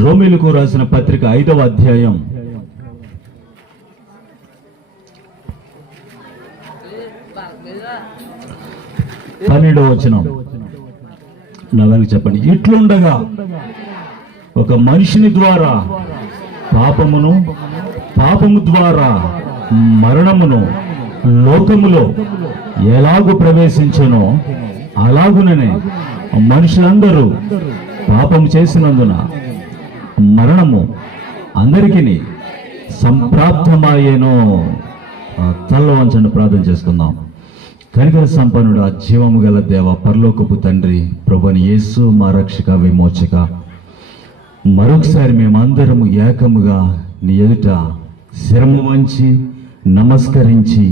రోమీయులకు రాసిన పత్రిక 5వ అధ్యాయం 12వ వచనం. నవ్వని చెప్పండి. ఇట్లుండగా ఒక మనిషిని ద్వారా పాపము ద్వారా మరణమును లోకములో ఎలాగూ ప్రవేశించెనో అలాగుననే మనుషులందరూ పాపము చేసినందున మరణము అందరికీ సంప్రాప్తమాయేనో. తలలో వంచండి, ప్రార్థన చేసుకుందాం. కనికర సంపన్నుడు, జీవము గల దేవ, పరలోకపు తండ్రి, ప్రభువైన యేసు మా రక్షక విమోచక, మరొకసారి మేమందరము ఏకముగా నీ ఎదుట శిరము వంచి నమస్కరించి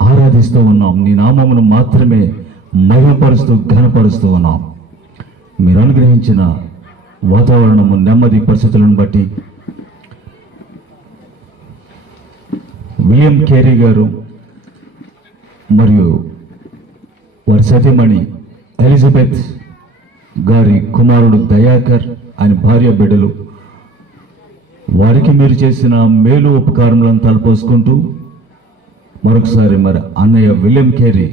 ఆరాధిస్తూ ఉన్నాం. నీ నామమును మాత్రమే మహిమపరుస్తూ ఘనపరుస్తూ ఉన్నాం. మీరు అనుగ్రహించిన వాతావరణము, నెమ్మది పరిస్థితులను బట్టి విలియం కేరీ గారు మరియు వారి సతీమణి ఎలిజబెత్ గారి కుమారుడు దయాకర్, ఆయన భార్య బిడ్డలు, వారికి మీరు చేసిన మేలు ఉపకారములను తలపోసుకుంటూ మరొకసారి మరి అన్నయ్య విలియం కేరీ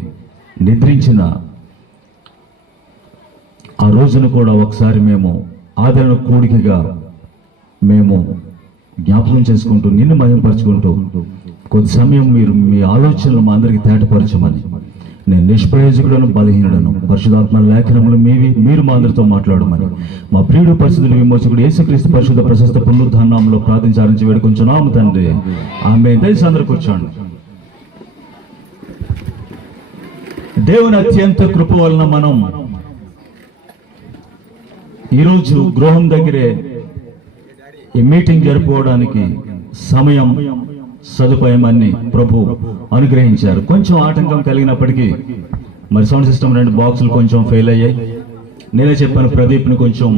నిద్రించిన ఆ రోజును కూడా ఒకసారి మేము ఆదరణ కూడికగా మేము జ్ఞాపకం చేసుకుంటూ నిన్ను మహిమపరచుకుంటూ కొద్ది సమయం మీరు మీ ఆలోచనలు మా అందరికీ తేటపరచమని, నేను నిష్ప్రయోజకుడను, బలహీనుడను, పరిశుద్ధాత్మ లేఖనములు మీరు మా అందరితో మాట్లాడమని మా ప్రియుడు పరిశుద్ధుల విమోచకుడు యేసుక్రీస్తు పరిశుద్ధ ప్రశస్త పునరుద్ధానంలో ప్రార్థించాలని వేడుకొంచున్నాము తండ్రి. ఆమె. దయచేసి అందరూ కూర్చోండి. దేవుని అత్యంత కృప వలన మనం ఈరోజు గృహం దగ్గరే ఈ మీటింగ్ జరుపుకోవడానికి సమయం, సదుపాయం అన్ని ప్రభు అనుగ్రహించారు. కొంచెం ఆటంకం కలిగినప్పటికీ మరి సౌండ్ సిస్టమ్ 2 బాక్సులు కొంచెం ఫెయిల్ అయ్యాయి. నేనే చెప్పాను ప్రదీప్ని కొంచెం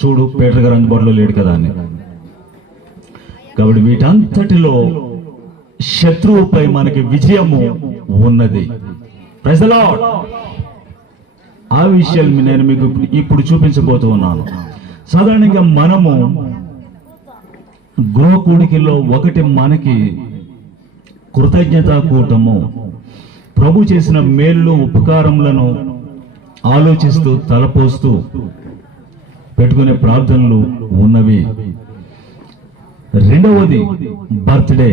చూడు, పీటర్ గారు అందుబాటులో లేడు కదా అని. కాబట్టి వీటంతటిలో శత్రువుపై మనకి విజయము ఉన్నది. Praise the lord. ఆ విషయాలు నేను మీకు ఇప్పుడు చూపించబోతూ ఉన్నాను. సాధారణంగా మనము గృహ కూడికల్లో ఒకటి మనకి కృతజ్ఞతా కూటము, ప్రభు చేసిన మేలు ఉపకారములను ఆలోచిస్తూ తలపోస్తూ పెట్టుకునే ప్రార్థనలు ఉన్నవి. రెండవది బర్త్డే,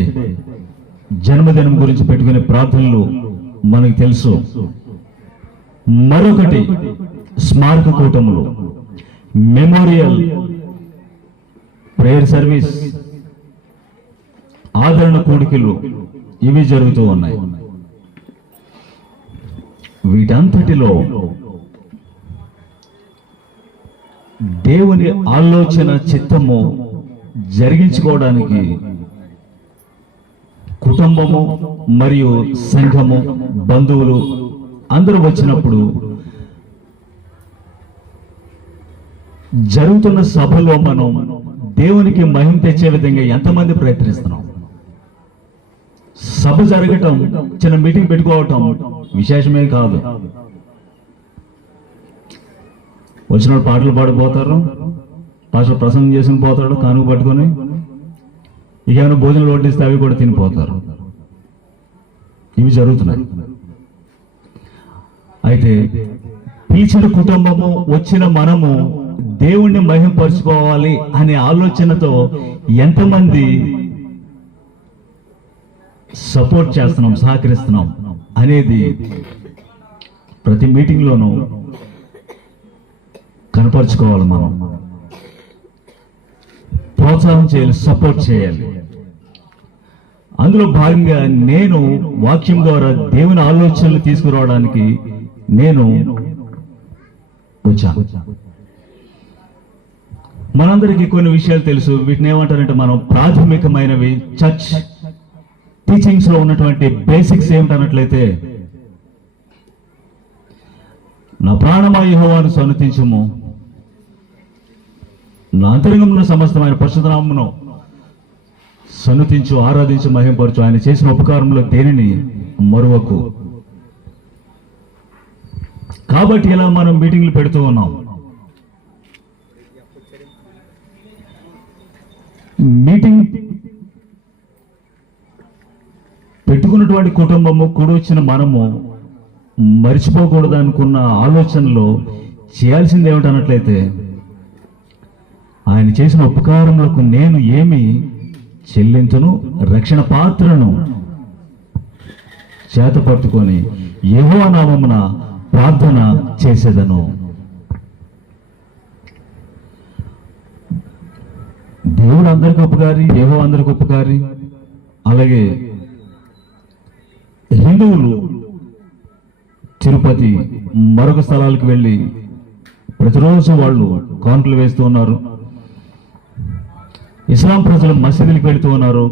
జన్మదినం గురించి పెట్టుకునే ప్రార్థనలు మనకు తెలుసు. మరొకటి స్మారక కూటములు, మెమోరియల్ ప్రేయర్ సర్వీస్, ఆదరణ కూడికలు, ఇవి జరుగుతూ ఉన్నాయి. వీటంతటిలో దేవుని ఆలోచన చిత్తము జరిగించుకోవడానికి కుటుంబము మరియు సంఘము, బంధువులు అందరూ వచ్చినప్పుడు జరుగుతున్న సభలో మనం దేవునికి మహిమ తెచ్చే విధంగా ఎంతమంది ప్రయత్నిస్తున్నాం? సభ జరగటం, చిన్న మీటింగ్ పెట్టుకోవటం విశేషమే కాదు. వచ్చిన పాటలు పాడిపోతారు, పాటలు ప్రసంగం చేసుకుని పోతాడు కానుక పట్టుకొని, ఇక ఏమైనా భోజనాలు వడ్డిస్తే అవి కూడా తినిపోతారు. ఇవి జరుగుతున్నాయి. అయితే పిలిచిన కుటుంబము, వచ్చిన మనము దేవుణ్ణి మహిమపరచుకోవాలి అనే ఆలోచనతో ఎంతమంది సపోర్ట్ చేస్తున్నాం, సహకరిస్తున్నాం అనేది ప్రతి మీటింగ్లోనూ కనపరుచుకోవాలి. మనం ప్రోత్సాహం చేయాలి, సపోర్ట్ చేయాలి. అందులో భాగంగా నేను వాక్యం ద్వారా దేవుని ఆలోచనలు తీసుకురావడానికి నేను వచ్చాను. మనందరికీ కొన్ని విషయాలు తెలుసు. వీటిని ఏమంటారంటే మనం ప్రాథమికమైనవి, చర్చ్ టీచింగ్స్ లో ఉన్నటువంటి బేసిక్స్ ఏమిటన్నట్లయితే, నా ప్రాణమా యెహోవాను సన్నుతించుము, నా అంతరంగమున సమస్తమైన పరిశుద్ధ నామమును సన్నుతించు, ఆరాధించు, మహిమపరచు, ఆయన చేసిన ఉపకారంలో దేనిని మరువకు. కాబట్టి ఇలా మనం మీటింగ్లు పెడుతూ ఉన్నాం. మీటింగ్ పెట్టుకున్నటువంటి కుటుంబము కూడి వచ్చిన మనము మర్చిపోకూడదు అనుకున్న ఆలోచనలో చేయాల్సింది ఏమిటన్నట్లయితే, ఆయన చేసిన ఉపకారములకు నేను ఏమి చెల్లించును, రక్షణ పాత్రను చేత పట్టుకొని యెహోవా నామమున ప్రార్థన చేసేదను. దేవుడు అందరికి ఉపకారి, యెహోవా అందరికి ఉపకారి. అలాగే హిందువులు తిరుపతి మరొక స్థలాలకు వెళ్ళి ప్రతిరోజు వాళ్ళు కానుకలు వేస్తూ ఉన్నారు. ఇస్లాం ప్రజలు మసీదులకు వెళుతూ ఉన్నారు.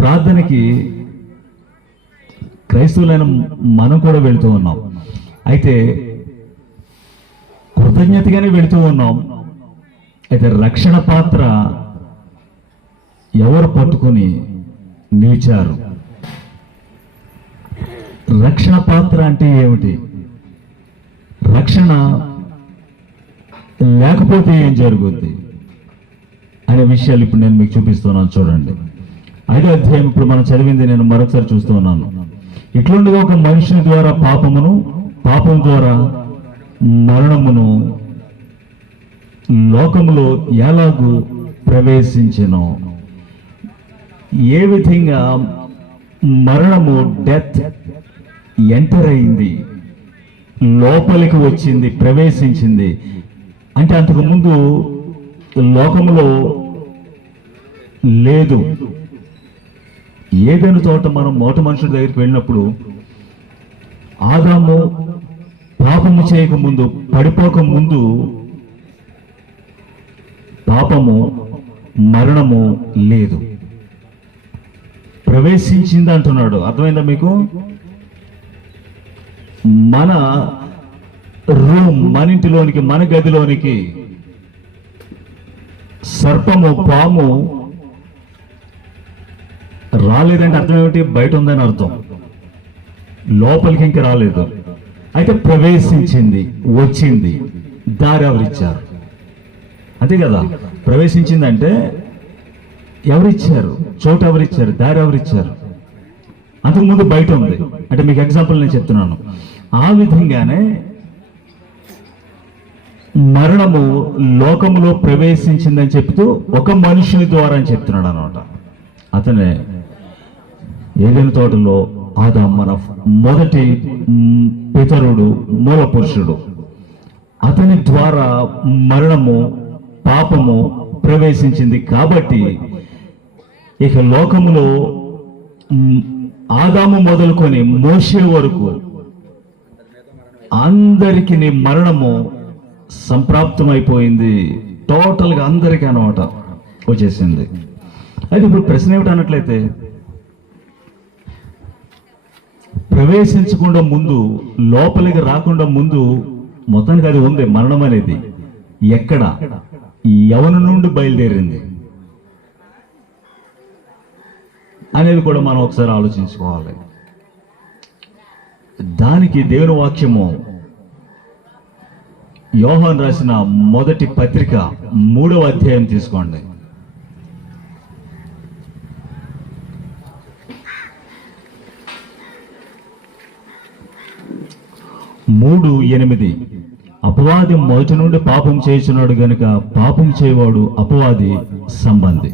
ప్రార్థనకి క్రైస్తవులైన మనం కూడా వెళుతూ ఉన్నాం. అయితే కృతజ్ఞతగానే వెళుతూ ఉన్నాం. అయితే రక్షణ పాత్ర ఎవరు పట్టుకొని నిలిచారు? రక్షణ పాత్ర అంటే ఏమిటి? రక్షణ లేకపోతే ఏం జరుగుద్ది అనే విషయాలు ఇప్పుడు నేను మీకు చూపిస్తున్నాను. చూడండి, 5వ అధ్యాయం ఇప్పుడు మనం చదివింది నేను మరొకసారి చూస్తూ ఉన్నాను. ఇట్లుండగా ఒక మనుషుని ద్వారా పాపం ద్వారా మరణమును లోకములో ఎలాగూ ప్రవేశించెనో, ఏ విధంగా మరణము డెత్ ఎంటర్ అయింది, లోపలికి వచ్చింది, ప్రవేశించింది. అంటే అంతకు ముందు లోకములో లేదు. ఏదైనా తోట మనం మోట మనుషుల దగ్గరికి వెళ్ళినప్పుడు ఆదాము పాపము చేయక ముందు, పడిపోక ముందు పాపము మరణము లేదు, ప్రవేశించింది అంటున్నాడు. అర్థమైందా మీకు? మన రూమ్, మన ఇంటిలోనికి, మన గదిలోనికి సర్పము, పాము రాలేదంటే అర్థం ఏమిటి? బయట ఉందని అర్థం. లోపలికి ఇంకా రాలేదు. అయితే ప్రవేశించింది, వచ్చింది. దారి ఎవరిచ్చారు? అంతే కదా. ప్రవేశించిందంటే ఎవరిచ్చారు? చోటు ఎవరిచ్చారు? దారి ఎవరిచ్చారు? అంతకుముందు బయట ఉంది. అంటే మీకు ఎగ్జాంపుల్ నేను చెప్తున్నాను. ఆ విధంగానే మరణము లోకములో ప్రవేశించిందని చెప్తూ ఒక మనుషుని ద్వారా అని చెప్తున్నాడు అనమాట. అతనే ఏదైనా తోటలో ఆదాము, మన మొదటి పితరుడు, మూల పురుషుడు. అతని ద్వారా మరణము, పాపము ప్రవేశించింది. కాబట్టి ఇక లోకములో ఆదాము మొదలుకొని మోషే వరకు అందరికి మరణము సంప్రాప్తమైపోయింది. టోటల్గా అందరికీ అన్నమాట వచ్చేసింది. అయితే ఇప్పుడు ప్రశ్న ఏమిటన్నట్లయితే, ప్రవేశించకుండా ముందు, లోపలికి రాకుండా ముందు మొత్తానికి అది ఉంది. మరణం అనేది ఎక్కడ, ఎవరి నుండి బయలుదేరింది అనేది కూడా మనం ఒకసారి ఆలోచించుకోవాలి. దానికి దేవుని వాక్యము యోహాను రాసిన మొదటి పత్రిక 3వ అధ్యాయం తీసుకోండి. 3:8 అపవాది మొదటి నుండి పాపం చేస్తున్నాడు గనుక పాపం చేయవాడు అపవాది సంబంధి.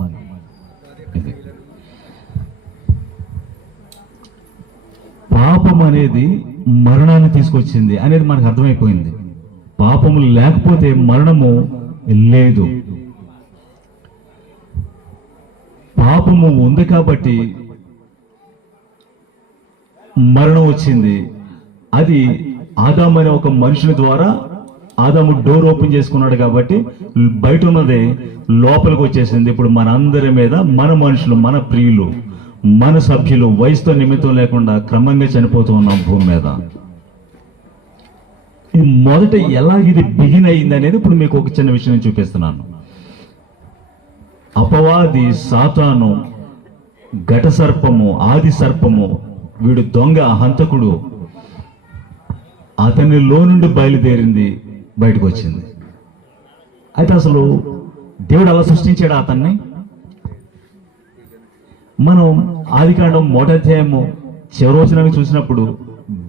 పాపం అనేది మరణాన్ని తీసుకొచ్చింది అనేది మనకు అర్థమైపోయింది. పాపము లేకపోతే మరణము లేదు. పాపము ఉంది కాబట్టి మరణం వచ్చింది. అది ఆదాము అనే ఒక మనుషుని ద్వారా ఆదాము డోర్ ఓపెన్ చేసుకున్నాడు కాబట్టి బయట ఉన్నదే లోపలికి వచ్చేసింది. ఇప్పుడు మన అందరి మీద మన మనుషులు, మన ప్రియులు, మన సభ్యులు వయసుతో నిమిత్తం లేకుండా క్రమంగా చనిపోతూ ఉన్నాం భూమి మీద. ఇది మొదట ఎలాగిది బిగిన్ అయింది అనేది ఇప్పుడు మీకు ఒక చిన్న విషయం చూపిస్తున్నాను. అపవాది, సాతాను, ఘట సర్పము, ఆది సర్పము, వీడు దొంగ, హంతకుడు, అతనిలో నుండి బయలుదేరింది, బయటకు వచ్చింది. అయితే అసలు దేవుడు అలా సృష్టించాడు అతన్ని? మనం ఆదికాండం 1వ అధ్యాయము చివరి వచనాన్ని చూసినప్పుడు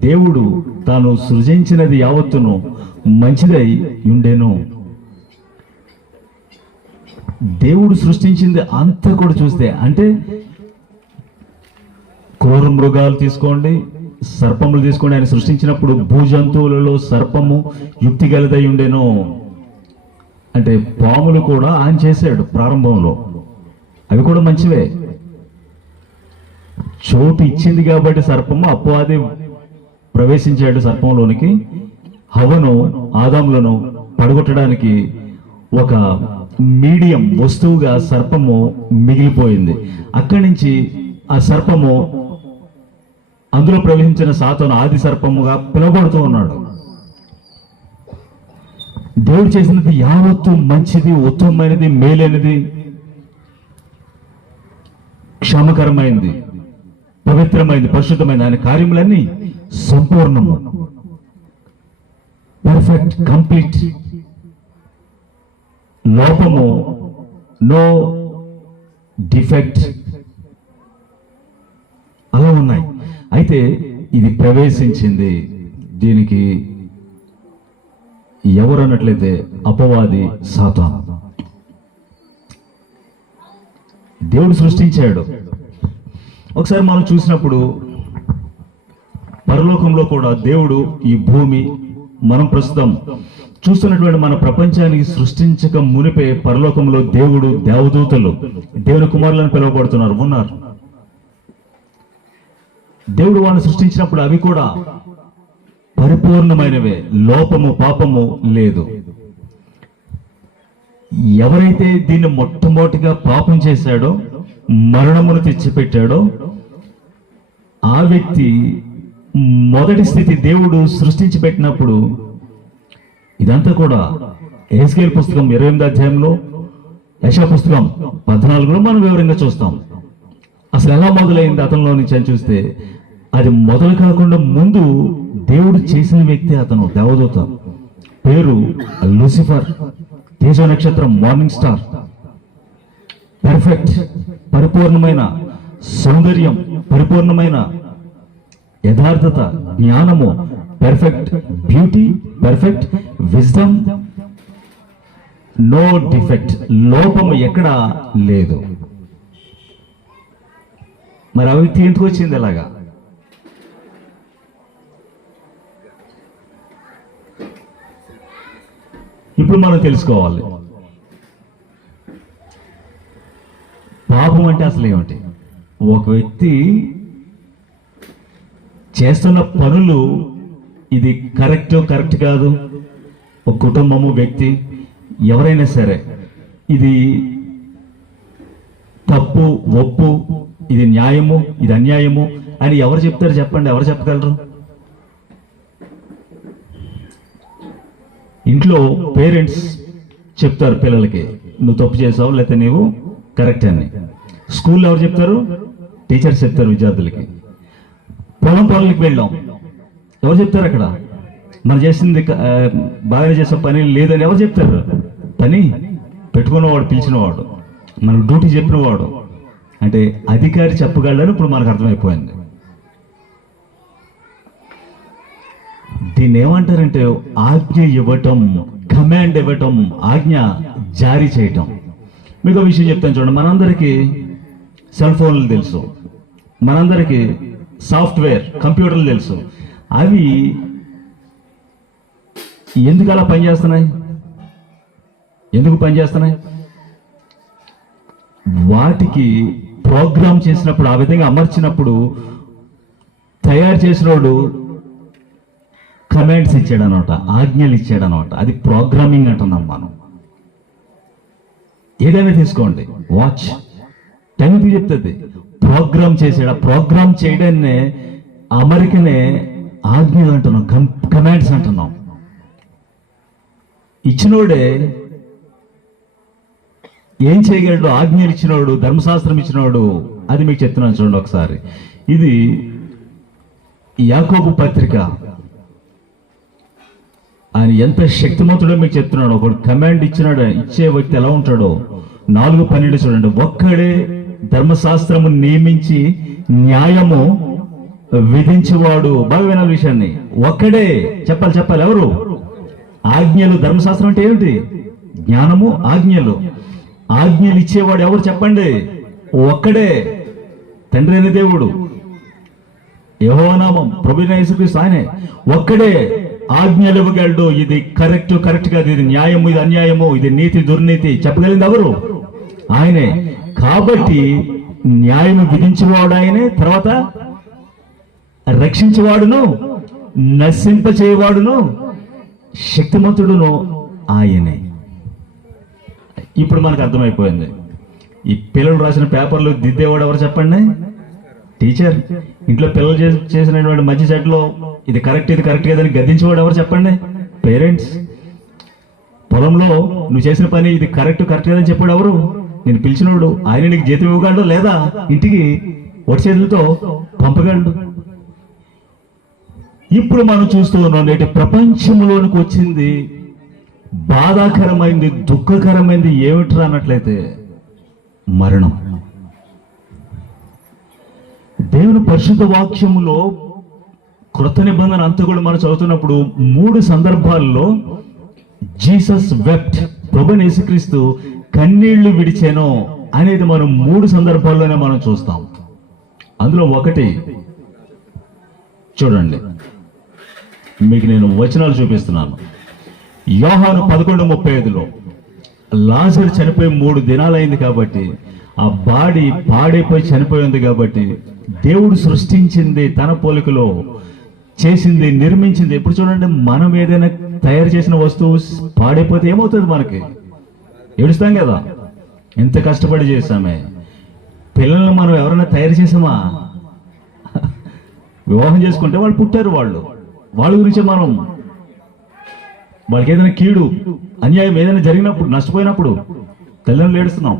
దేవుడు తాను సృజించినది యావత్తును మంచిదై ఉండెను. దేవుడు సృష్టించింది అంతా కూడా చూస్తే, అంటే క్రూర మృగాలు తీసుకోండి, సర్పములు తీసుకోండి, ఆయన సృష్టించినప్పుడు భూజంతువులలో సర్పము యుక్తి గలదై ఉండెను. అంటే పాములు కూడా ఆయన చేశాడు ప్రారంభంలో, అవి కూడా మంచివే. చోటు ఇచ్చింది కాబట్టి సర్పము, అపవాది ప్రవేశించాడు సర్పంలోనికి, హవ్వను ఆదాములను పడగొట్టడానికి ఒక మీడియం వస్తువుగా సర్పము మిగిలిపోయింది. అక్కడి నుంచి ఆ సర్పము, అందులో ప్రవేశించిన సాతాను ఆది సర్పముగా పిలువబడుతూ ఉన్నాడు. దేవుడు చేసినది యావత్తు మంచిది, ఉత్తమమైనది, మేలైనది, క్షమకరమైనది, పవిత్రమైనది, పరిశుద్ధమైనది. ఆయన కార్యములన్నీ సంపూర్ణము, పర్ఫెక్ట్, కంప్లీట్, లోపము, నో డిఫెక్ట్ అలా ఉన్నాయి. అయితే ఇది ప్రవేశించింది, దీనికి ఎవరు అన్నట్లయితే అపవాది, సాతాను. దేవుడు సృష్టించాడు. ఒకసారి మనం చూసినప్పుడు పరలోకంలో కూడా దేవుడు ఈ భూమి, మనం ప్రస్తుతం చూస్తున్నటువంటి మన ప్రపంచానికి సృష్టించక మునిపే పరలోకంలో దేవుడు, దేవదూతలు, దేవుని కుమారులను ఉన్నారు. దేవుడు వాళ్ళని సృష్టించినప్పుడు అవి కూడా పరిపూర్ణమైనవే, లోపము పాపము లేదు. ఎవరైతే దీన్ని మొట్టమొదటిగా పాపం చేశాడో, మరణమును తెచ్చిపెట్టాడో, ఆ వ్యక్తి మొదటి స్థితి దేవుడు సృష్టించి పెట్టినప్పుడు, ఇదంతా కూడా ఎహెజ్కేలు పుస్తకం 28వ అధ్యాయంలో, యెషయా పుస్తకం 14లో మనం వివరంగా చూస్తాం. అసలు ఎలా మొదలైంది అతనిలో నుంచి అని చూస్తే, అది మొదలు కాకుండా ముందు దేవుడు చేసిన వ్యక్తి అతను, దేవదూత. పేరు లూసిఫర్, తేజ నక్షత్రం, మార్నింగ్ స్టార్. పర్ఫెక్ట్, పరిపూర్ణమైన సౌందర్యం, పరిపూర్ణమైన యథార్థత, జ్ఞానము, perfect beauty, perfect wisdom, no defect, లోపము ఎక్కడా లేదు. మరి అవి ఎందుకు వచ్చింది ఎలాగా? ఇప్పుడు మనం తెలుసుకోవాలి, పాపం అంటే అసలు ఏమిటి. ఒక వ్యక్తి చేస్తున్న పనులు, ఇది కరెక్ట్ కాదు, ఒక కుటుంబము, వ్యక్తి, ఎవరైనా సరే, ఇది తప్పు, ఒప్పు, ఇది న్యాయము, ఇది అన్యాయము అని ఎవరు చెప్తారు చెప్పండి? ఎవరు చెప్పగలరు? ఇంట్లో పేరెంట్స్ చెప్తారు పిల్లలకి, నువ్వు తప్పు చేసావు లేకపోతే నీవు కరెక్ట్ అని. స్కూల్లో ఎవరు చెప్తారు? టీచర్స్ చెప్తారు విద్యార్థులకి. పొలం పనులకి వెళ్ళాం, ఎవరు చెప్తారు అక్కడ? మనం చేసింది బాగా చేసే పని లేదని ఎవరు చెప్తారు? పని పెట్టుకున్నవాడు, పిలిచినవాడు, మనకు డ్యూటీ చెప్పినవాడు. అంటే అధికారి చెప్పగలడని ఇప్పుడు మనకు అర్థమైపోయింది. దీన్ని ఏమంటారంటే ఆజ్ఞ ఇవ్వటం, కమాండ్ ఇవ్వటం, ఆజ్ఞ జారీ చేయటం. మీకు విషయం చెప్తాను చూడండి. మనందరికీ సెల్ ఫోన్లు తెలుసు, మనందరికీ సాఫ్ట్వేర్, కంప్యూటర్లు తెలుసు. అవి ఎందుకు అలా పనిచేస్తున్నాయి? ఎందుకు పనిచేస్తున్నాయి? వాటికి ప్రోగ్రామ్ చేసినప్పుడు, ఆ విధంగా అమర్చినప్పుడు, తయారు చేసినోడు కమాండ్స్ ఇచ్చాడనమాట, ఆజ్ఞలు ఇచ్చాడనమాట. అది ప్రోగ్రామింగ్ అంటున్నాం మనం. ఏదైనా తీసుకోండి, వాచ్ టైంకి చెప్తుంది, ప్రోగ్రామ్ చేసాడు. ఆ ప్రోగ్రామ్ చేయడాన్నే అమరికనే ఆజ్ఞలు అంటున్నాం, కమాండ్స్ అంటున్నాం. ఇచ్చినోడే ఏం చేయగలడు? ఆజ్ఞలు ఇచ్చినోడు, ధర్మశాస్త్రం ఇచ్చినోడు. అది మీకు చెప్తున్నాను చూడండి ఒకసారి. ఇది యాకోబు పత్రిక. ఆయన ఎంత శక్తిమంతుడో మీకు చెప్తున్నాడు. ఒకడు కమాండ్ ఇచ్చినాడు, ఇచ్చే వ్యక్తి ఎలా ఉంటాడో 4:12 చూడండి. ఒక్కడే ధర్మశాస్త్రము నియమించి న్యాయము విధించేవాడు. బాగా వినాలి విషయాన్ని. ఒక్కడే. చెప్పాలి ఎవరు? ఆజ్ఞలు. ధర్మశాస్త్రం అంటే ఏమిటి? జ్ఞానము, ఆజ్ఞలు. ఆజ్ఞలు ఇచ్చేవాడు ఎవరు చెప్పండి? ఒక్కడే, తండ్రి అయిన దేవుడు, యెహోవా నామం, ప్రభువైన యేసుక్రీస్తు ఆయనే. ఒక్కడే ఆజ్ఞలు ఇవ్వగలడు. ఇది కరెక్ట్ కాదు, ఇది న్యాయము, ఇది అన్యాయము, ఇది నీతి, దుర్నీతి చెప్పగలిగింది ఎవరు? ఆయనే. కాబట్టి న్యాయం విధించేవాడు ఆయనే, తర్వాత రక్షించేవాడును, నశింపచేయవాడును, శక్తిమంతుడును ఆయనే. ఇప్పుడు మనకు అర్థమైపోయింది. ఈ పిల్లలు రాసిన పేపర్లు దిద్దేవాడు ఎవరు చెప్పండి? టీచర్. ఇంట్లో పిల్లలు చేసినటువంటి మంచి చెడ్లో ఇది కరెక్ట్ కాదని గద్దించేవాడు ఎవరు చెప్పండి? పేరెంట్స్. పొలంలో నువ్వు చేసిన పని ఇది కరెక్ట్ కాదని చెప్పాడు ఎవరు? నేను పిలిచినోడు. ఆయన నీకు జీతం ఇవ్వగలడు, లేదా ఇంటికి ఒట్టి చేతులతో పంపగలడు. ఇప్పుడు మనం చూస్తూ ఉన్నాం, నేటి ప్రపంచంలోనికి వచ్చింది బాధాకరమైంది, దుఃఖకరమైంది ఏమిట్రా అన్నట్లయితే మరణం. దేవుని పరిశుద్ధ వాక్యములో కృత నిబంధన అంతా కూడా మనం చదువుతున్నప్పుడు 3 సందర్భాల్లో జీసస్ వెప్ట్, ప్రభువైన యేసుక్రీస్తు కన్నీళ్లు విడిచెను అనేది మనం 3 సందర్భాల్లోనే మనం చూస్తాం. అందులో ఒకటి చూడండి, మీకు నేను వచనాలు చూపిస్తున్నాను. యోహాను 11:35లో లాజరు చనిపోయి 3 దినాలైంది కాబట్టి, ఆ బాడీ పాడైపోయి చనిపోయింది కాబట్టి, దేవుడు సృష్టించింది తన పోలికలో చేసింది, నిర్మించింది. ఇప్పుడు చూడండి, మనం ఏదైనా తయారు చేసిన వస్తువు పాడైపోతే ఏమవుతుంది? మనకి ఏడుస్తాం కదా, ఎంత కష్టపడి చేసామే. పిల్లల్ని మనం ఎవరైనా తయారు చేసామా? వివాహం చేసుకుంటే వాళ్ళు పుట్టారు, వాళ్ళ గురించే మనం, వాళ్ళకి ఏదైనా కీడు, అన్యాయం ఏదైనా జరిగినప్పుడు, నష్టపోయినప్పుడు తల్లిదండ్రులు ఏడుస్తున్నాం.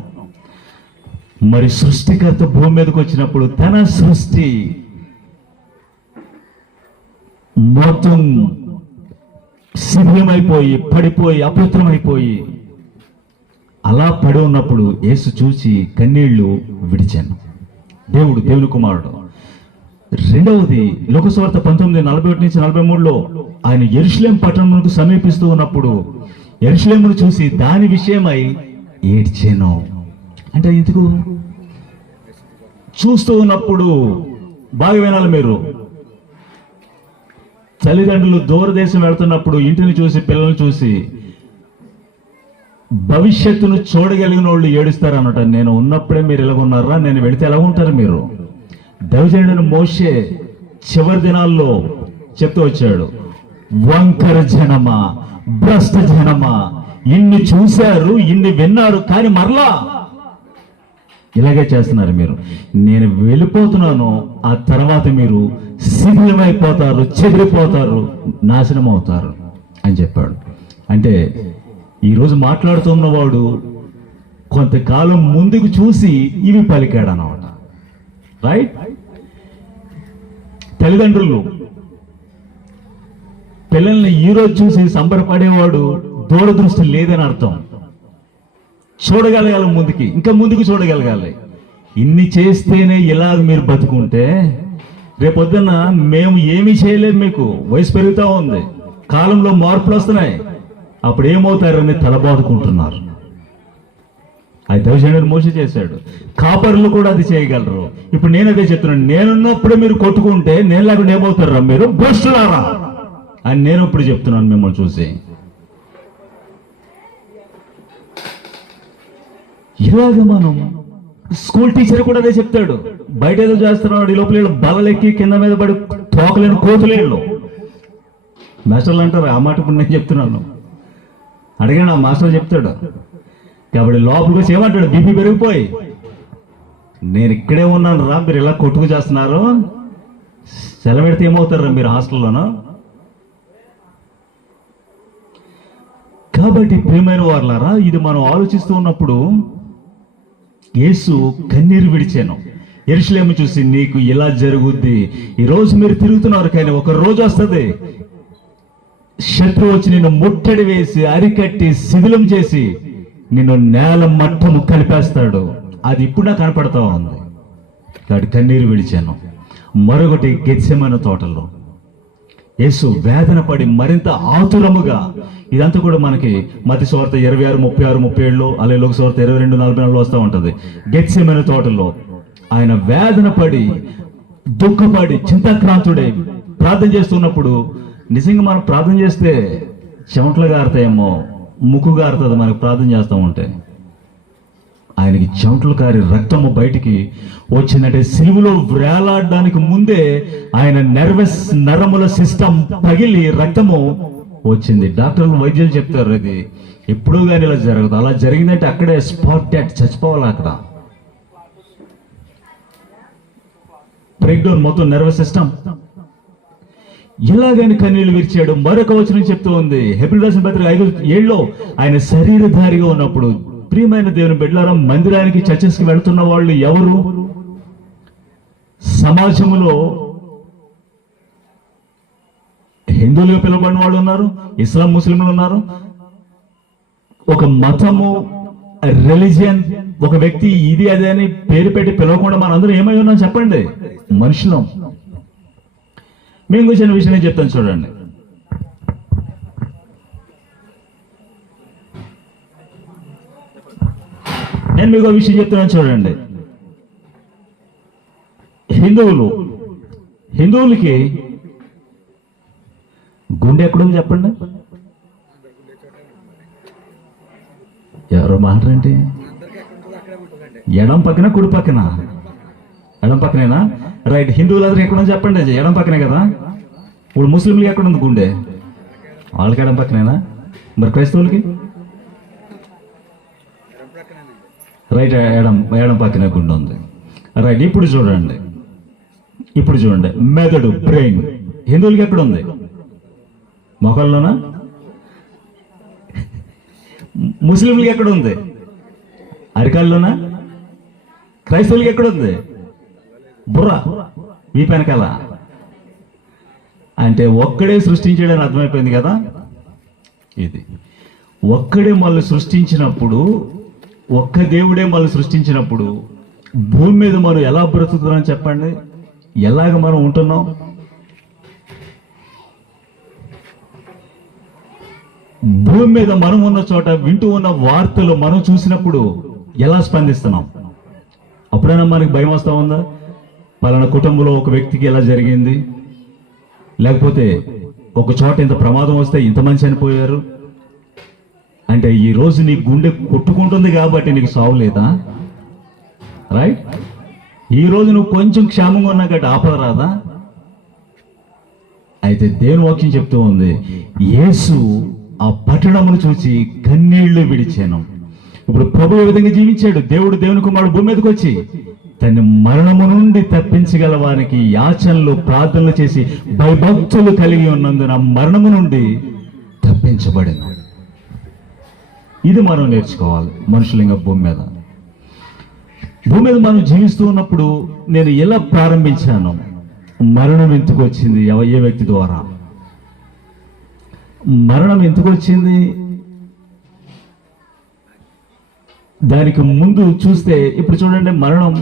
మరి సృష్టికర్త భూమి మీదకి వచ్చినప్పుడు తన సృష్టి మొత్తం శిథిలమైపోయి, పడిపోయి, అపవిత్రమైపోయి అలా పడి ఉన్నప్పుడు యేసు చూసి కన్నీళ్లు విడిచాను. దేవుని కుమారుడు. రెండవది లోకసువార్త 19:41-43లో ఆయన యెరూషలేము పట్టణమునకు సమీపిస్తూ ఉన్నప్పుడు యెరూషలేమును చూసి దాని విషయమై ఏడ్చెను. అంటే ఎందుకు? చూస్తూ ఉన్నప్పుడు బాగా వినాలి మీరు. తల్లిదండ్రులు దూరదేశం వెళ్తున్నప్పుడు ఇంటిని చూసి, పిల్లల్ని చూసి భవిష్యత్తును చూడగలిగిన వాళ్ళు ఏడుస్తారు అన్నమాట. నేను ఉన్నప్పుడే మీరు ఎలాగున్నారా, నేను వెళితే ఎలా ఉంటారు మీరు? దైవజనుడైన మోషే చివరి దినాల్లో చెప్తూ వచ్చాడు, వంకర జనమా, భ్రష్ట జనమా, ఇన్ని చూశారు, ఇన్ని విన్నారు, కానీ మరలా ఇలాగే చేస్తున్నారు మీరు. నేను వెళ్ళిపోతున్నాను, ఆ తర్వాత మీరు శిథిలమైపోతారు, చెదిరిపోతారు, నాశనం అవుతారు అని చెప్పాడు. అంటే ఈరోజు మాట్లాడుతున్నవాడు కొంతకాలం ముందుకు చూసి ఇవి పలికాడు అన్నమాట. రైట్? తల్లిదండ్రులు పిల్లల్ని ఈరోజు చూసి సంబరపడేవాడు దూరదృష్టి లేదని అర్థం. చూడగలగాలి ముందుకి, ఇంకా ముందుకు చూడగలగాలి. ఇన్ని చేస్తేనే ఇలా మీరు బతుకుంటే రేపొద్దున మేము ఏమీ చేయలేము. మీకు వయసు పెరుగుతూ ఉంది, కాలంలో మార్పులు వస్తున్నాయి, అప్పుడు ఏమవుతారని తలబాదుకుంటున్నారు. అది దైవజనుడు మోషే చేశాడు. కాపరులు కూడా అది చేయగలరు. ఇప్పుడు నేను అదే చెప్తున్నాను, నేనున్నప్పుడు మీరు కొట్టుకుంటే నేను లేకుండా ఏమవుతారా మీరు? భ్రష్టులారా అని నేను ఇప్పుడు చెప్తున్నాను మిమ్మల్ని చూసి. ఇలాగ మనం, స్కూల్ టీచర్ కూడా అదే చెప్తాడు. బయట ఏదో చేస్తున్నాడు, ఈ లోపల బలలెక్కి కింద మీద పడి తోకలేని కోతులేళ్ళు. మాస్టర్లు అంటారు ఆ మాట. ఇప్పుడు నేను చెప్తున్నాను, అడిగాను, ఆ మాస్టర్ చెప్తాడు. కాబట్టి లోపలికి వచ్చి ఏమంటాడు? బీపీ పెరిగిపోయి, నేను ఇక్కడే ఉన్నాను రా, మీరు ఇలా కొట్టుకు చేస్తున్నారు, సెలవెడితే ఏమవుతారా మీరు హాస్టల్లోనూ? కాబట్టి ప్రియమైన వారలారా, ఇది మనం ఆలోచిస్తూ ఉన్నప్పుడు యేసు కన్నీరు విడిచాను. యెరూషలేము చూసి నీకు ఇలా జరుగుద్ది, ఈరోజు మీరు తిరుగుతున్నారు, కానీ ఒక రోజు వస్తుంది శత్రువు వచ్చి నిన్ను ముట్టడి వేసి, అరికట్టి, శిథిలం చేసి నిన్ను నేల మట్టము కలిపేస్తాడు. అది ఇప్పుడు నాకు కనపడతా ఉంది కాబట్టి కన్నీరు విడిచాను. మరొకటి గెత్సెమనే తోటలో యేసు వేదన పడి మరింత ఆతురముగా, ఇదంతా కూడా మనకి మత్తయి సువార్త 26, 36, 37 అలాగే లోక సువార్త 22, 44 వస్తూ ఉంటుంది. గెత్సెమనే తోటలో ఆయన వేదన పడి దుఃఖపడి చింతాక్రాంతుడై ప్రార్థన చేస్తున్నప్పుడు, నిజంగా మనం ప్రార్థన చేస్తే చెమటలు గారుతాయేమో, ముక్కు గారుతుంది మనకు ప్రార్థన చేస్తూ ఉంటే. ఆయనకి చెమటలు కారి రక్తము బయటికి వచ్చిందంటే సిలువలో వేలాడడానికి ముందే ఆయన నరముల సిస్టమ్ పగిలి రక్తము వచ్చింది. డాక్టర్లు వైద్యులు చెప్తారు అది ఎప్పుడూ కానీ ఇలా జరగదు. అలా జరిగిందంటే అక్కడే స్పాట్ డెత్, చచ్చిపోవాలి అక్కడ. బ్రేక్ డౌన్ మొత్తం నర్వస్ సిస్టమ్. ఇలాగని కన్నీళ్లు విరిచాడు. మరొక వచనం చెప్తూ ఉంది హెబ్రీ రాసిన పత్రిక 5:7 ఆయన శరీరధారిగా ఉన్నప్పుడు. ప్రియమైన దేవుని బిడ్డలారా, మందిరానికి చర్చెస్కి వెళ్తున్న వాళ్ళు ఎవరు? సమాజంలో హిందువులుగా పిలువబడిన వాళ్ళు ఉన్నారు, ఇస్లాం ముస్లింలు ఉన్నారు. ఒక మతము, రిలీజియన్, ఒక వ్యక్తి ఇది అదే అని పేరు పెట్టి పిలవకుండా మనందరం ఏమై ఉన్నాం చెప్పండి? మనుషులం. మేము కూర్చొని విషయం నేను చెప్తాను చూడండి. నేను మీకు విషయం చెప్తున్నాను చూడండి. హిందువులకి గుండె ఎక్కడుంది చెప్పండి? ఎవరో మాట్లాడండి. ఎడం పక్కన, కుడి పక్కన? ఎడం పక్కనేనా? రైట్. హిందువులందరూ ఎక్కడుంది చెప్పండి? ఎడం పక్కనే కదా. ఇప్పుడు ముస్లింలకి ఎక్కడుంది గుండె? వాళ్ళకి ఎడం పక్కనేనా? మరి క్రైస్తవులకి? రైట్, ఎడం పక్కనే గుండె ఉంది. రైట్. ఇప్పుడు చూడండి, మెదడు, బ్రెయిన్ హిందువులకి ఎక్కడ ఉంది? మొక్కల్లోనా? ముస్లింలకి ఎక్కడ ఉంది? అరికాల్లోనా? క్రైస్తవులకి ఎక్కడ ఉంది? బుర్ర, వీపు వెనకాల. అంటే ఒక్కడే సృష్టించాడని అర్థమైపోయింది కదా. ఇది ఒక్కడే మళ్ళీ సృష్టించినప్పుడు, ఒక్క దేవుడే మళ్ళీ సృష్టించినప్పుడు భూమి మీద మనం ఎలా బ్రతుకుతున్నాం చెప్పండి? ఎలాగ మనం ఉంటున్నాం? భూమి మీద మనం ఉన్న చోట వింటూ ఉన్న వార్తలు మనం చూసినప్పుడు ఎలా స్పందిస్తున్నాం? అప్పుడైనా మనకి భయం వస్తూ ఉందా? పలానా కుటుంబంలో ఒక వ్యక్తికి ఎలా జరిగింది, లేకపోతే ఒక చోట ఇంత ప్రమాదం వస్తే ఇంతమంది చనిపోయారు అంటే ఈ రోజు నీ గుండె కొట్టుకుంటుంది కాబట్టి నీకు సావు లేదా? రైట్. ఈ రోజు నువ్వు కొంచెం క్షేమంగా ఉన్నా కాబట్టి ఆపద రాదా? అయితే దేవుని వాక్యం చెప్తూ ఉంది, యేసు ఆ పట్టణమును చూసి కన్నీళ్లు విడిచాను. ఇప్పుడు ప్రభు ఏ విధంగా జీవించాడు? దేవుని కుమారుడు భూమి మీదకి వచ్చి తన మరణము నుండి తప్పించగల వారికి యాచనలు, ప్రార్థనలు చేసి భయభక్తులు కలిగి ఉన్నందున మరణము నుండి తప్పించబడిన. ఇది మనం నేర్చుకోవాలి. మనుషులంగా భూమి మీద మనం జీవిస్తూ ఉన్నప్పుడు నేను ఎలా ప్రారంభించాను? మరణం ఎందుకు వచ్చింది? ఏ వ్యక్తి ద్వారా మరణం ఎందుకు వచ్చింది? దానికి ముందు చూస్తే ఇప్పుడు చూడండి, మరణం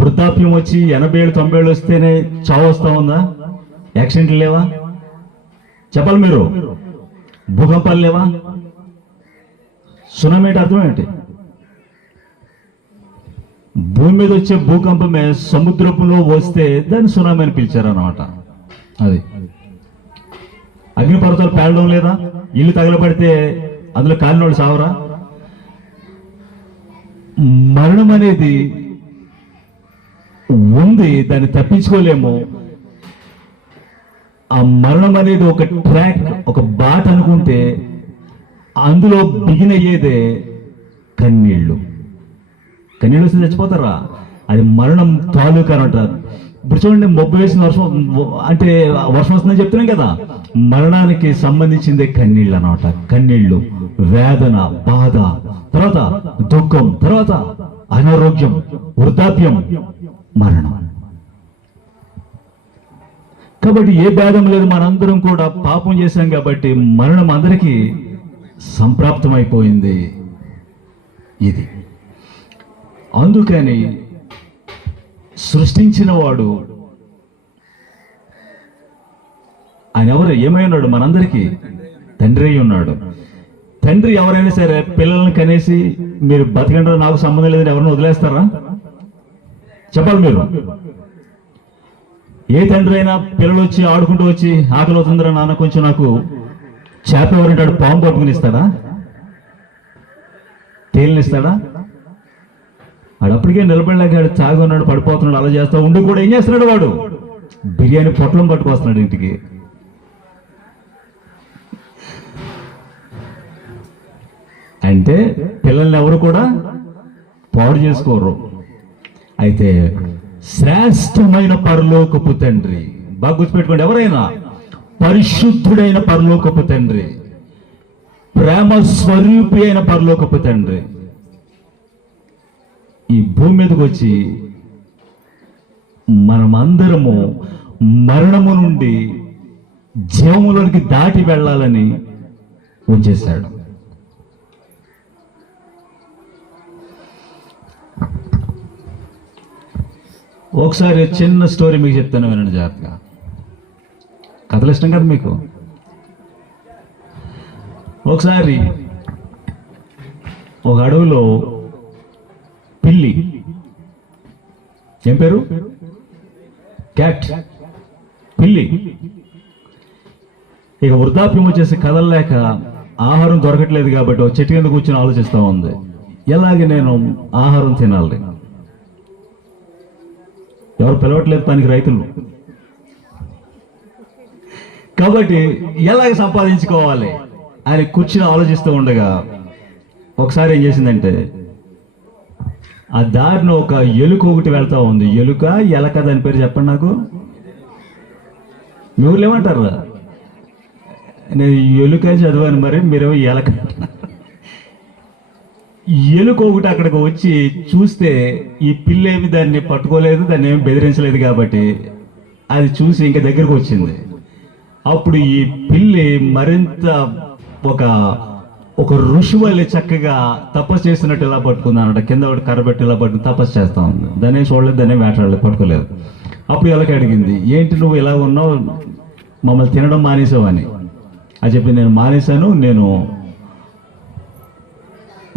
వృద్ధాప్యం వచ్చి 80 ఏళ్ళు 90 ఏళ్ళు వస్తేనే చావు వస్తా ఉందా? యాక్సిడెంట్లు లేవా? చెప్పాలి మీరు. భూకంపాలు లేవా? సునామీ అంటే అర్థం ఏంటి? భూమి మీద వచ్చే భూకంపమే సముద్రంలో వస్తే దాన్ని సునామీ అని పిలిచారన్నమాట. అది అగ్నిపర్వతాలు పేలడం లేదా? ఇల్లు తగలబడితే అందులో కాలినోళ్ళు సావరా? మరణం అనేది ఉంది, దాన్ని తప్పించుకోలేము. ఆ మరణం అనేది ఒక ట్రాక్, ఒక బాట అనుకుంటే అందులో బిగిన్ అయ్యేదే కన్నీళ్ళు. కన్నీళ్ళు వస్తే చచ్చిపోతారా? అది మరణం తాలూకా అంటారు. ఇప్పుడు చూడండి, మబ్బు వేసిన వర్షం అంటే వర్షం వస్తుందని చెప్తున్నాం కదా. మరణానికి సంబంధించిందే కన్నీళ్ళు అన్నమాట. కన్నీళ్ళు, వేదన, బాధ, తర్వాత దుఃఖం, తర్వాత అనారోగ్యం, వృద్ధాప్యం, మరణం. కాబట్టి ఏ భేదం లేదు, మనందరం కూడా పాపం చేశాం కాబట్టి మరణం అందరికీ సంప్రాప్తమైపోయింది. ఇది అందుకని సృష్టించిన వాడు ఆయన ఎవరు ఏమై ఉన్నాడు? మనందరికీ తండ్రి అయి ఉన్నాడు. తండ్రి ఎవరైనా సరే పిల్లల్ని కనేసి మీరు బతకండి నాకు సంబంధం లేదని ఎవరిని వదిలేస్తారా? చెప్పాలి మీరు. ఏ తండ్రి అయినా పిల్లలు వచ్చి ఆడుకుంటూ వచ్చి ఆకలి అవుతుందిరా నాన్న కొంచెం నాకు చేప ఎవరంటాడు పాము పట్టుకుని ఇస్తాడా? తేలినిస్తాడా? ఆడప్పటికే నిలబడలేక తాగి ఉన్నాడు, పడిపోతున్నాడు, అలా చేస్తా ఉండి కూడా ఏం చేస్తున్నాడు వాడు? బిర్యానీ పొట్లం పట్టుకొస్తున్నాడు ఇంటికి. అంటే పిల్లల్ని ఎవరు కూడా పాడు చేసుకోరు. అయితే శ్రేష్టమైన పరలోకపు తండ్రి, బాగా గుర్తుపెట్టుకోండి, ఎవరైనా పరిశుద్ధుడైన పరలోకపు తండ్రి, ప్రేమ స్వరూపి అయిన పరలోకపు తండ్రి ఈ భూమి మీదకి వచ్చి మనమందరము మరణము నుండి జీవములోనికి దాటి వెళ్ళాలని ఉంచేశాడు. ఒకసారి చిన్న స్టోరీ మీకు చెప్తాను, వినండి జాగ్రత్తగా. కథలు ఇష్టం కదా మీకు? ఒకసారి ఒక అడవిలో పిల్లి, ఏం పేరు? క్యాట్, పిల్లి. ఇక వృద్ధాప్యం వచ్చేసి కదలలేక ఆహారం దొరకట్లేదు కాబట్టి ఒక చెట్టు కింద కూర్చొని ఆలోచిస్తూ ఉంది, ఎలాగే నేను ఆహారం తినాలి. ఎవరు పిలవట్లేదు పనికి రైతులు కాబట్టి ఎలాగ సంపాదించుకోవాలి అని కూర్చుని ఆలోచిస్తూ ఉండగా ఒకసారి ఏం చేసిందంటే ఆ దారిలో ఒక ఎలుక ఒకటి వెళ్తా ఉంది. ఎలుక, ఎలక, దాని పేరు చెప్పండి నాకు. మీ ఊర్లో ఏమంటారు? నేను ఎలుక చదివాను, మరి మీరేమో ఎలక. ఎలుక ఒకటి అక్కడికి వచ్చి చూస్తే ఈ పిల్ల ఏమి దాన్ని పట్టుకోలేదు, దాన్ని ఏమి బెదిరించలేదు కాబట్టి అది చూసి ఇంకా దగ్గరకు వచ్చింది. అప్పుడు ఈ పిల్లి మరింత ఒక ఒక ఋషి వల్ల చక్కగా తపస్సు చేసినట్టు ఇలా పట్టుకుంది అన్నమాట. కింద ఒకటి కర్రబెట్టి ఇలా పట్టుకుని తపస్సు చేస్తా ఉంది. దాన్ని చూడలేదు, దాన్ని వేటాడలేదు, పట్టుకోలేదు. అప్పుడు ఎలాగ అడిగింది, ఏంటి నువ్వు ఇలా ఉన్నావు, మమ్మల్ని తినడం మానేసావు అని. అది చెప్పి నేను మానేశాను, నేను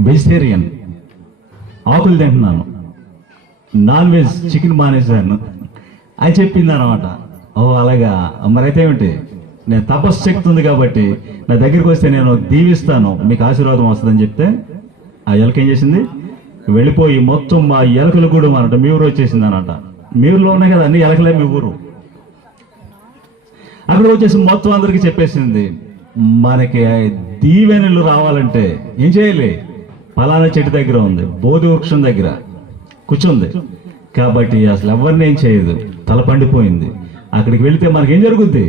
వెజిటేరియన్, ఆకులు తింటున్నాను, నాన్ వెజ్ చికెన్ మానేశాను అని చెప్పింది అనమాట. ఓ అలాగా, మరైతే ఏమిటి, నేను తపస్సు శక్తి ఉంది కాబట్టి నా దగ్గరికి వస్తే నేను దీవిస్తాను, మీకు ఆశీర్వాదం వస్తుందని చెప్తే ఆ ఎలక ఏం చేసింది, వెళ్ళిపోయి మొత్తం మా ఎలకలు కూడా అనట మీ ఊరు వచ్చేసింది అనట. మీ ఊరిలో ఉన్నాయి కదా అన్ని ఎలకలే మీ ఊరు. అక్కడ వచ్చేసి మొత్తం అందరికీ చెప్పేసింది, మనకి దీవెనలు రావాలంటే ఏం చేయాలి, ఫలానా చెట్టు దగ్గర ఉంది, బోధి వృక్షం దగ్గర కూర్చుంది కాబట్టి అసలు ఎవరిని ఏం చేయదు, తల పండిపోయింది. అక్కడికి వెళితే మనకేం జరుగుద్ది,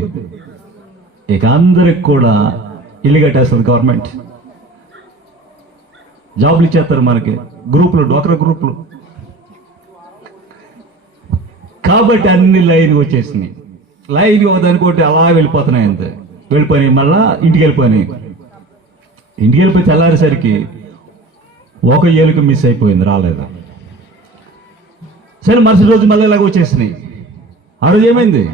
ఇక అందరికి కూడా ఇల్లు కట్టేస్తుంది గవర్నమెంట్, జాబులు ఇచ్చేస్తారు మనకి, గ్రూపులు, డ్వాక్రా గ్రూపులు. కాబట్టి అన్ని లైన్కి వచ్చేసినాయి. లైన్కి ఒకదానికోటి అలా వెళ్ళిపోతున్నాయి, అంతే. వెళ్ళిపోయి మళ్ళా ఇంటికి వెళ్ళిపోయి తెల్లారేసరికి ఒక ఏలుక మిస్ అయిపోయింది, రాలేదు. సరే మరుసటి రోజు మళ్ళీ ఇలాగ వచ్చేసినాయి. ఆ రోజు ఏమైంది,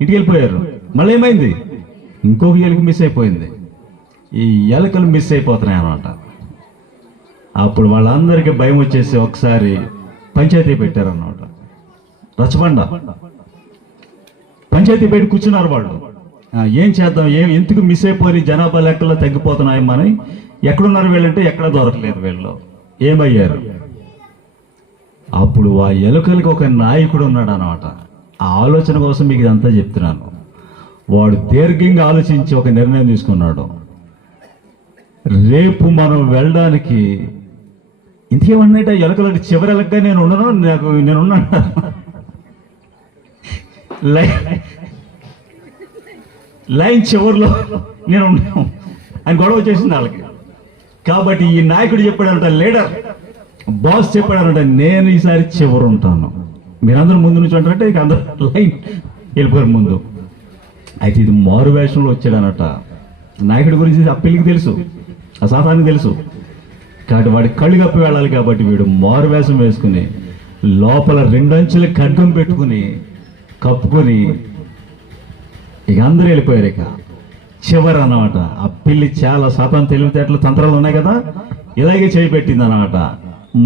ఇంటికి వెళ్ళిపోయారు. మళ్ళీ ఏమైంది, ఇంకొక ఎలుక మిస్ అయిపోయింది. ఈ ఎలకలు మిస్ అయిపోతున్నాయి అన్నమాట. అప్పుడు వాళ్ళందరికీ భయం వచ్చేసి ఒకసారి పంచాయతీ పెట్టారన్నమాట. రచ్చబండ పంచాయతీ పెట్టి కూర్చున్నారు వాళ్ళు. ఏం చేద్దాం, ఎందుకు మిస్ అయిపోయి జనాభా లెక్కలో తగ్గిపోతున్నాయి, మనం ఎక్కడున్నారు వీళ్ళంటే ఎక్కడ దొరకలేదు, వీళ్ళు ఏమయ్యారు. అప్పుడు ఆ ఎలుకలకి ఒక నాయకుడు ఉన్నాడు అన్నమాట. ఆ ఆలోచన కోసం మీకు ఇదంతా చెప్తున్నాను. వాడు దీర్ఘంగా ఆలోచించి ఒక నిర్ణయం తీసుకున్నాడు, రేపు మనం వెళ్ళడానికి ఇంకేమన్నట్ట ఎలకలకి చివరి ఎలకగా నేను ఉండను, నేనున్నాను లైన్ చివరిలో నేను ఉన్నాను అని గొడవ చేసింది వాళ్ళకి. కాబట్టి ఈ నాయకుడు చెప్పాడంట, లీడర్ బాస్ చెప్పాడంట, నేను ఈసారి చివరి ఉంటాను, మీరందరూ ముందు నుంచి ఉంటారంటే ఇక అందరూ లైన్ వెళ్ళిపోయారు ముందు. అయితే ఇది మారు వేషంలో వచ్చాడనట. నాయకుడి గురించి ఆ పిల్లికి తెలుసు, ఆ సాతానికి తెలుసు. కాబట్టి వాడి కళ్ళు కప్పి వెళ్ళాలి. కాబట్టి వీడు మారువేషం వేసుకుని లోపల 2 అంచులు ఖడ్గం పెట్టుకుని కప్పుకొని ఇక అందరూ వెళ్ళిపోయారు. ఇక చివరి అన్నమాట ఆ పిల్లి చాలా శాతం తెలివితేటలు తంత్రాలు ఉన్నాయి కదా, ఇలాగే చేయి పెట్టింది అన్నమాట.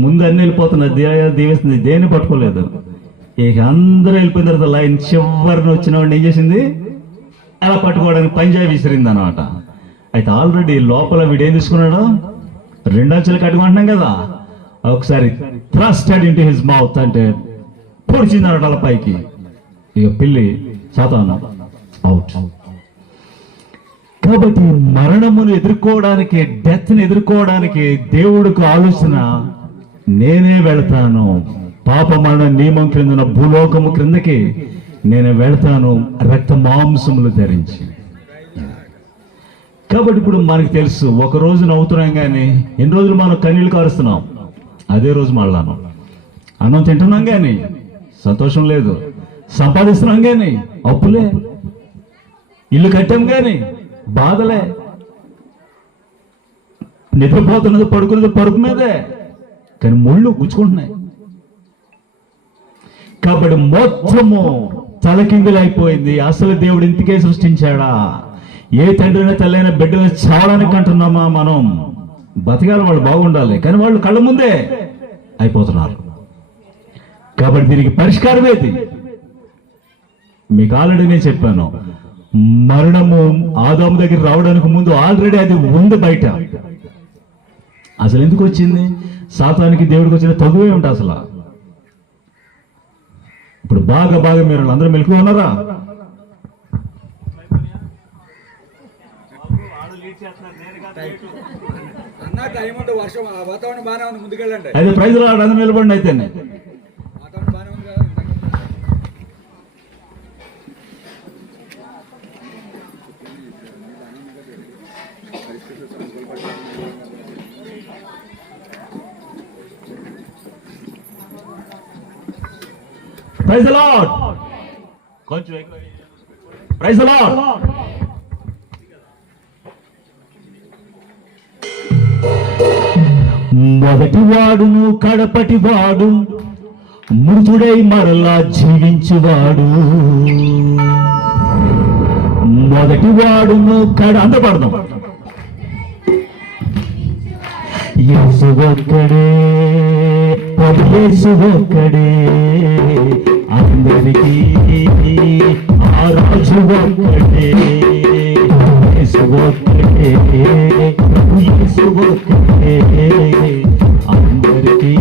ముందు అన్ని వెళ్ళిపోతున్నది, దీవిస్తుంది, దేన్ని పట్టుకోలేదు. ఇక అందరూ వెళ్ళిపోయిన తర్వాత లైన్ చివరిని వచ్చిన వాడిని ఏం చేసింది, అలా పట్టుకోవడానికి పంజాబ్ విసిరింది అన్నమాట. అయితే ఆల్రెడీ లోపల వీడు ఏం తీసుకున్నాడు, 2 అంచులు కట్టుకుంటున్నాం కదా, ఒకసారి థ్రస్టెడ్ ఇంటూ హిజ్ మౌత్ అంటే పొడిచింది అన్నమాట అలా పైకి. ఇక పిల్లి సాతాను అవుట్. కాబట్టి మరణమును ఎదుర్కోవడానికి, డెత్ని ఎదుర్కోవడానికి దేవుడికి ఆలోచన, నేనే వెళతాను పాప మరణ నియమం క్రింద భూలోకము క్రిందకి నేను వెళతాను రక్త మాంసములు ధరించి. కాబట్టి ఇప్పుడు మనకు తెలుసు, ఒక రోజు నవ్వుతున్నాం కానీ ఎన్ని రోజులు మనం కన్నీళ్ళు కారుస్తున్నాం. అదే రోజు మళ్ళాను అన్నం తింటున్నాం కానీ సంతోషం లేదు, సంపాదిస్తున్నాం కానీ అప్పులే, ఇల్లు కట్టాం కానీ బాధలే, నిద్రపోతున్నది పడుకున్నది పరుపు మీదే కానీ ముళ్ళు గుచ్చుకుంటున్నాయి. కాబట్టి మొత్తము తలకిందులైపోయింది. అసలు దేవుడు ఇంతకే సృష్టించాడా? ఏ తండ్రిన తల్లైన బిడ్డలను చావడానికి అంటున్నామా? మనం బతకాలి, వాళ్ళు బాగుండాలి, కానీ వాళ్ళు కళ్ళ ముందే అయిపోతున్నారు. కాబట్టి దీనికి పరిష్కారం ఏది? మీకు ఆల్రెడీ నేను చెప్పాను, మరణము ఆదాము దగ్గర రావడానికి ముందు ఆల్రెడీ అది ఉంది బయట. అసలు ఎందుకు వచ్చింది? సాతానికి దేవుడికి వచ్చిన తగువే ఉంటా అసలు. ఇప్పుడు బాగా మీరు అందరూ మెలకు ఉన్నారా? అయితే ప్రైజ్లో అందరూ నిలబడి అయితే ప్రైజ్ ది లార్డ్. కొంచెం ప్రైజ్ ది లార్డ్. మొదటి వాడును కడపటి వాడు, మృతుడై మరలా జీవించువాడు. మొదటి వాడును అంత పడదాం. యేసు ఒక్కడే, యేసు ఒక్కడే, అందరికీ ఆ రాజు ఒక్కడే. యేసు ఒక్కడే, యేసు ఒక్కడే, అందరికీ.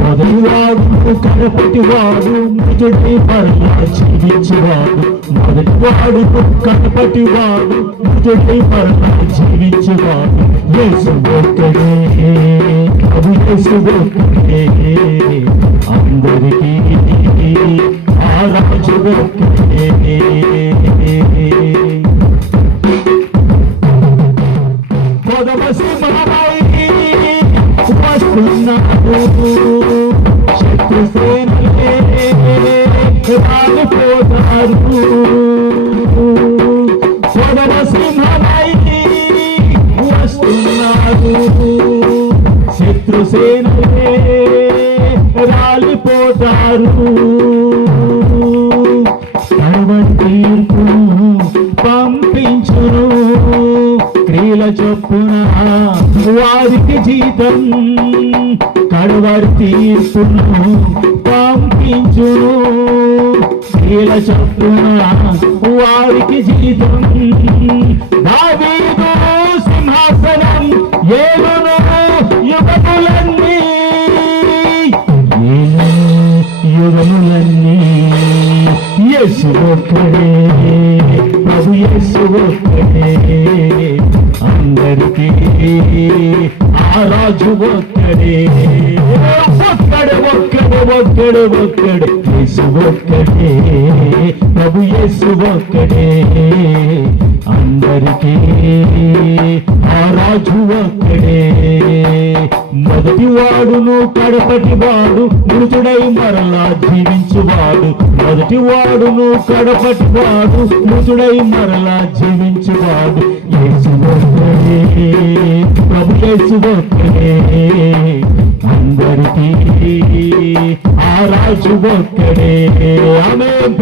మొదటివాడు కడపటివాడు, మృతుడై మరలా జీవించువాడు. మొదటివాడు కడపటివాడు, మృతుడై మరలా జీవించువాడు. యేసు ఒక్కడే, యేసు ఒక్కడే, అందరికీ ఆ రాజు ఒక్కడే. వస్తున్నాడు శత్రుసేనలే రాలిపోతారు. సింహమై వస్తున్నాడు శత్రుసేనలే రాలిపోతారు. తీర్పును పంపించును, క్రియల చొప్పున వారికి జీతం. కడవరి తీర్పును పంపించును, క్రియల చొప్పున వారికి జీతం. దావీదు సింహాసనం ఏలును యుగములన్నీ, యుగములన్నీ. యేసు ఒక్కడే, ప్రభు యేసు ఒక్కడే, అందరికీ ఆ రాజు ఒక్కడే. ఒక్కడే ఒక్కడే ఒక్కడే ఒక్కడే, యేసు ఒక్కడే, ప్రభు యేసు ఒక్కడే, అందరికీ ఆ రాజు ఒక్కడే. మొదటి వాడును కడపటి వాడు మృతుడై మరలా జీవించువాడు. మొదటి వాడును కడపటి వాడు మృతుడై మరలా జీవించువాడు. యేసు ఒక్కడే, ప్రభు యేసు ఒక్కడే. అందరికీ ఆ రాజు ఒక్కడే. ఆమేన్.